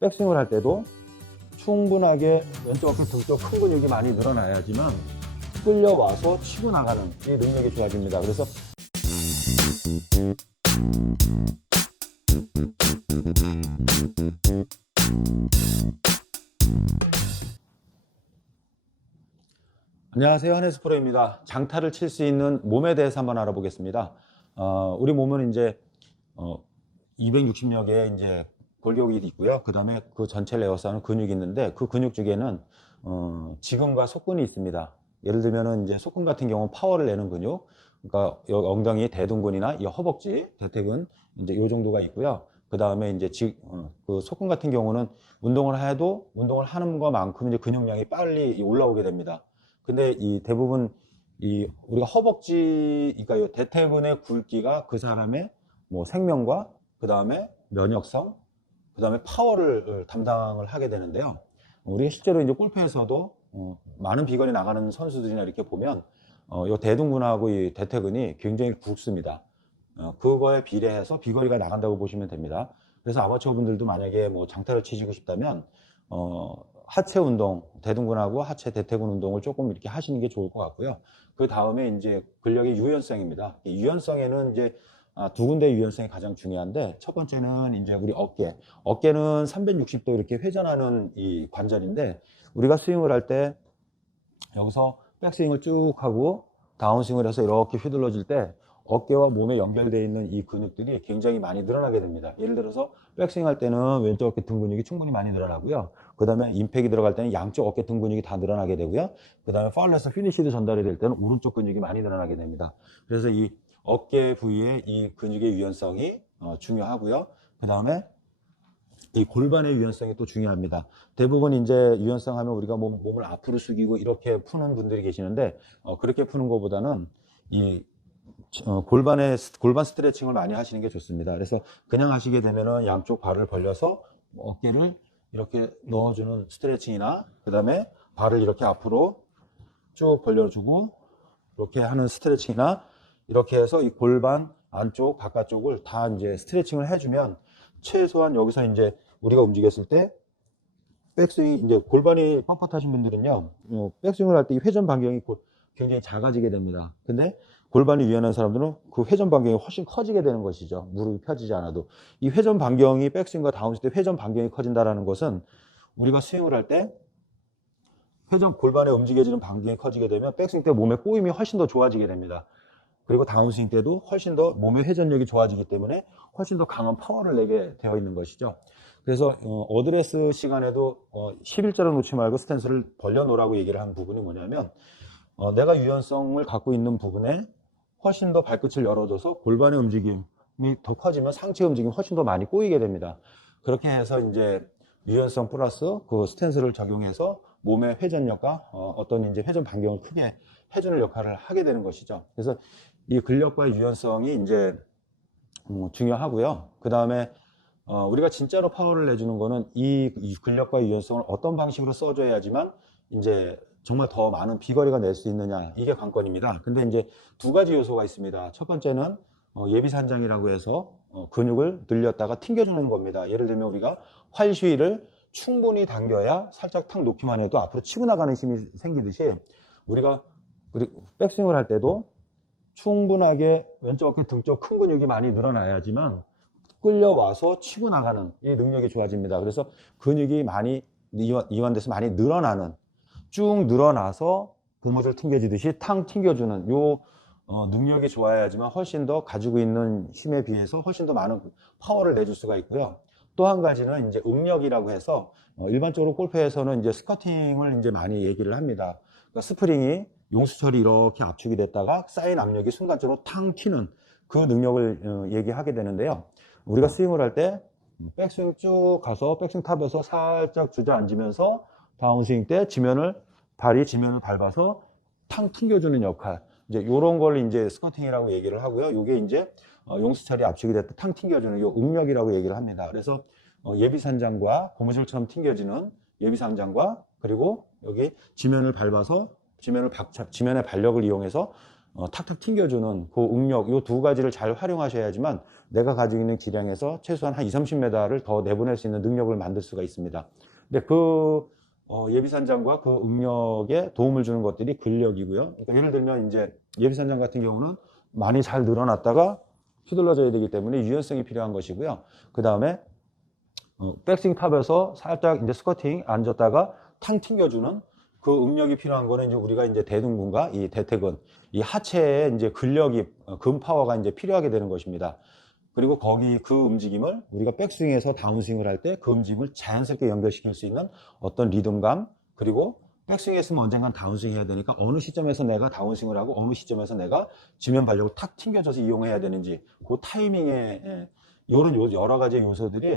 백스윙을 할 때도 충분하게 왼쪽 어깨 등 쪽 큰 근육이 많이 늘어나야지만 끌려와서 치고 나가는 이 능력이 좋아집니다. 그래서 안녕하세요, 한혜수 프로입니다. 장타를 칠 수 있는 몸에 대해서 한번 알아보겠습니다. 우리 몸은 이제 260여 개의 이제 골격이 있고요. 그 다음에 그 전체를 에워싸는 근육이 있는데 그 근육 중에는 지근과 속근이 있습니다. 예를 들면은 이제 속근 같은 경우는 파워를 내는 근육, 그러니까 여기 엉덩이 대둔근이나 이 허벅지, 대퇴근 이제 요 정도가 있고요. 그 다음에 이제 그 속근 같은 경우는 운동을 해도 운동을 하는 것만큼 이제 근육량이 빨리 올라오게 됩니다. 근데 이 대부분 우리가 허벅지, 그러니까 요 대퇴근의 굵기가 그 사람의 뭐 생명과 그 다음에 면역성, 그 다음에 파워를 담당을 하게 되는데요. 우리가 실제로 이제 골프에서도 많은 비거리 나가는 선수들이나 이렇게 보면 요 대둔근하고 이 대퇴근이 굉장히 굵습니다. 그거에 비례해서 비거리가 나간다고 보시면 됩니다. 그래서 아마추어 분들도 만약에 뭐 장타를 치시고 싶다면 하체 운동, 대둔근하고 하체 대퇴근 운동을 조금 이렇게 하시는 게 좋을 것 같고요. 그 다음에 이제 근력의 유연성입니다. 이 유연성에는 이제 두 군데의 유연성이 가장 중요한데, 첫 번째는 이제 우리 어깨는 360도 이렇게 회전하는 이 관절인데, 우리가 스윙을 할 때 여기서 백스윙을 쭉 하고 다운스윙을 해서 이렇게 휘둘러질 때 어깨와 몸에 연결되어 있는 이 근육들이 굉장히 많이 늘어나게 됩니다. 예를 들어서 백스윙 할 때는 왼쪽 어깨 등 근육이 충분히 많이 늘어나고요. 그 다음에 임팩이 들어갈 때는 양쪽 어깨 등 근육이 다 늘어나게 되고요. 그 다음에 파울에서 피니시드 전달이 될 때는 오른쪽 근육이 많이 늘어나게 됩니다. 그래서 이 어깨 부위의 이 근육의 유연성이 중요하고요. 그 다음에 이 골반의 유연성이 또 중요합니다. 대부분 이제 유연성 하면 우리가 몸을 앞으로 숙이고 이렇게 푸는 분들이 계시는데, 그렇게 푸는 것보다는 이 골반 스트레칭을 많이 하시는 게 좋습니다. 그래서 그냥 하시게 되면은 양쪽 발을 벌려서 어깨를 이렇게 넣어주는 스트레칭이나, 그 다음에 발을 이렇게 앞으로 쭉 벌려주고 이렇게 하는 스트레칭이나, 이렇게 해서 이 골반 안쪽 바깥쪽을 다 이제 스트레칭을 해주면 최소한 여기서 이제 우리가 움직였을 때 백스윙, 이제 골반이 뻣뻣하신 분들은요, 백스윙을 할 때 이 회전 반경이 굉장히 작아지게 됩니다. 근데 골반이 유연한 사람들은 그 회전 반경이 훨씬 커지게 되는 것이죠. 무릎이 펴지지 않아도. 이 회전 반경이 백스윙과 다운스윙 때 회전 반경이 커진다는 것은 우리가 스윙을 할 때 골반에 움직여지는 반경이 커지게 되면 백스윙 때 몸의 꼬임이 훨씬 더 좋아지게 됩니다. 그리고 다운스윙 때도 훨씬 더 몸의 회전력이 좋아지기 때문에 훨씬 더 강한 파워를 내게 되어 있는 것이죠. 그래서 어드레스 시간에도 11자를 놓지 말고 스탠스를 벌려놓으라고 얘기를 한 부분이 뭐냐면, 내가 유연성을 갖고 있는 부분에 훨씬 더 발끝을 열어줘서 골반의 움직임이 더 커지면 상체 움직임이 훨씬 더 많이 꼬이게 됩니다. 그렇게 해서 이제 유연성 플러스 그 스탠스를 적용해서 몸의 회전력과 어떤 이제 회전 반경을 크게 해주는 역할을 하게 되는 것이죠. 그래서 이 근력과 유연성이 이제 중요하고요. 그 다음에 우리가 진짜로 파워를 내주는 거는 이 근력과 유연성을 어떤 방식으로 써줘야지만 이제 정말 더 많은 비거리가 낼 수 있느냐, 이게 관건입니다. 근데 이제 두 가지 요소가 있습니다. 첫 번째는 예비산장이라고 해서 근육을 늘렸다가 튕겨주는 겁니다. 예를 들면 우리가 활휘를 충분히 당겨야 살짝 탁 놓기만 해도 앞으로 치고 나가는 힘이 생기듯이, 우리 백스윙을 할 때도 충분하게 왼쪽 어깨 등 쪽 큰 근육이 많이 늘어나야지만 끌려와서 치고 나가는 이 능력이 좋아집니다. 그래서 근육이 많이 이완돼서 많이 늘어나는, 쭉 늘어나서 고무줄 튕겨지듯이 탕 튕겨주는 요 능력이 좋아야지만 훨씬 더 가지고 있는 힘에 비해서 훨씬 더 많은 파워를 내줄 수가 있고요. 또 한 가지는 이제 응력이라고 해서 일반적으로 골프에서는 이제 스커팅을 이제 많이 얘기를 합니다. 그러니까 스프링이 용수철이 이렇게 압축이 됐다가 쌓인 압력이 순간적으로 탕 튀는 그 능력을 얘기하게 되는데요. 우리가 스윙을 할 때 백스윙 쭉 가서 백스윙 탑에서 살짝 주저앉으면서 다운스윙 때 발이 지면을 밟아서 탕 튕겨주는 역할, 이제 요런 걸 이제 스커팅이라고 얘기를 하고요. 요게 이제 용수철이 압축이 됐다 탕 튕겨주는 요 응력이라고 얘기를 합니다. 그래서 예비산장과 고무줄처럼 튕겨지는 예비산장과, 그리고 여기 지면을 밟아서 지면의 발력을 이용해서 탁탁 튕겨주는 그 응력, 이 두 가지를 잘 활용하셔야지만 내가 가지고 있는 기량에서 최소한 한 20, 30m를 더 내보낼 수 있는 능력을 만들 수가 있습니다. 근데 예비산장과 그 응력에 도움을 주는 것들이 근력이고요. 그러니까 예를 들면 이제 예비산장 같은 경우는 많이 잘 늘어났다가 휘둘러져야 되기 때문에 유연성이 필요한 것이고요. 그 다음에 백스윙 탑에서 살짝 이제 스쿼팅 앉았다가 탕 튕겨주는 그 응력이 필요한 거는 이제 우리가 이제 대둔근과 이 대퇴근, 이 하체에 이제 근력이, 근파워가 이제 필요하게 되는 것입니다. 그리고 거기 그 움직임을 우리가 백스윙에서 다운스윙을 할 때 그 움직임을 자연스럽게 연결시킬 수 있는 어떤 리듬감, 그리고 백스윙 했으면 언젠간 다운스윙 해야 되니까 어느 시점에서 내가 다운스윙을 하고 어느 시점에서 내가 지면 발력을 탁 튕겨줘서 이용해야 되는지 그 타이밍에 이런 여러 가지 요소들이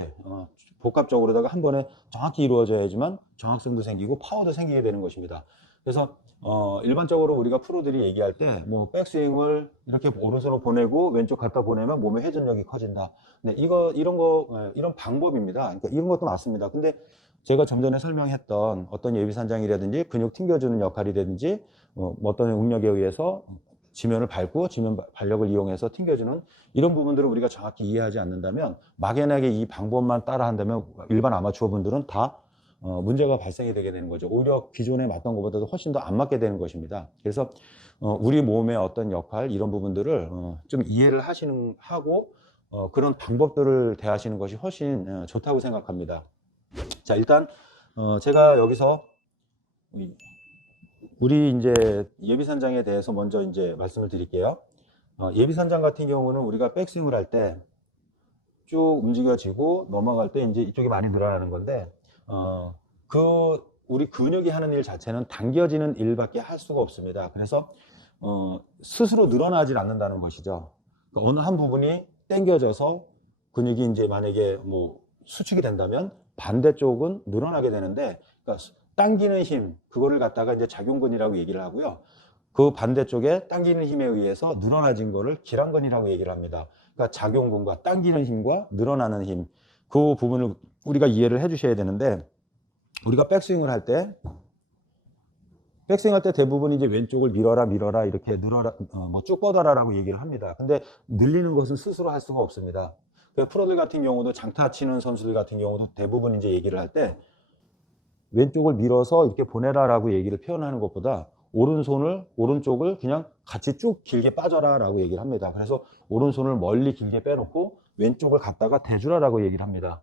복합적으로다가 한 번에 정확히 이루어져야지만 정확성도 생기고 파워도 생기게 되는 것입니다. 그래서 일반적으로 우리가 프로들이 얘기할 때 뭐 백스윙을 이렇게 오른손으로 보내고 왼쪽 갖다 보내면 몸의 회전력이 커진다. 네, 이런 방법입니다. 그러니까 이런 것도 맞습니다. 근데 제가 좀 전에 설명했던 어떤 예비산장이라든지 근육 튕겨주는 역할이라든지 어떤 응력에 의해서 지면을 밟고 지면 발력을 이용해서 튕겨주는 이런 부분들을 우리가 정확히 이해하지 않는다면 막연하게 이 방법만 따라 한다면 일반 아마추어 분들은 다 문제가 발생이 되게 되는 거죠. 오히려 기존에 맞던 것보다도 훨씬 더 안 맞게 되는 것입니다. 그래서 우리 몸의 어떤 역할 이런 부분들을 좀 이해를 하고 그런 방법들을 대하시는 것이 훨씬 좋다고 생각합니다. 자, 일단 제가 여기서 우리 이제 예비산장에 대해서 먼저 이제 말씀을 드릴게요. 예비산장 같은 경우는 우리가 백스윙을 할 때 쭉 움직여지고 넘어갈 때 이제 이쪽이 많이 늘어나는 건데, 우리 근육이 하는 일 자체는 당겨지는 일밖에 할 수가 없습니다. 그래서, 스스로 늘어나질 않는다는 것이죠. 그러니까 어느 한 부분이 당겨져서 근육이 이제 만약에 뭐 수축이 된다면 반대쪽은 늘어나게 되는데, 그러니까 당기는 힘, 그거를 갖다가 이제 작용근이라고 얘기를 하고요. 그 반대쪽에 당기는 힘에 의해서 늘어나진 거를 기란근이라고 얘기를 합니다. 그러니까 작용근과 당기는 힘과 늘어나는 힘, 그 부분을 우리가 이해를 해 주셔야 되는데, 우리가 백스윙을 할 때 대부분 이제 왼쪽을 밀어라 이렇게 늘어라 뭐 쭉 뻗어라라고 얘기를 합니다. 근데 늘리는 것은 스스로 할 수가 없습니다. 프로들 같은 경우도 장타 치는 선수들 같은 경우도 대부분 이제 얘기를 할 때 왼쪽을 밀어서 이렇게 보내라라고 얘기를 표현하는 것보다 오른쪽을 그냥 같이 쭉 길게 빠져라라고 얘기를 합니다. 그래서 오른손을 멀리 길게 빼놓고 왼쪽을 갖다가 대주라라고 얘기를 합니다.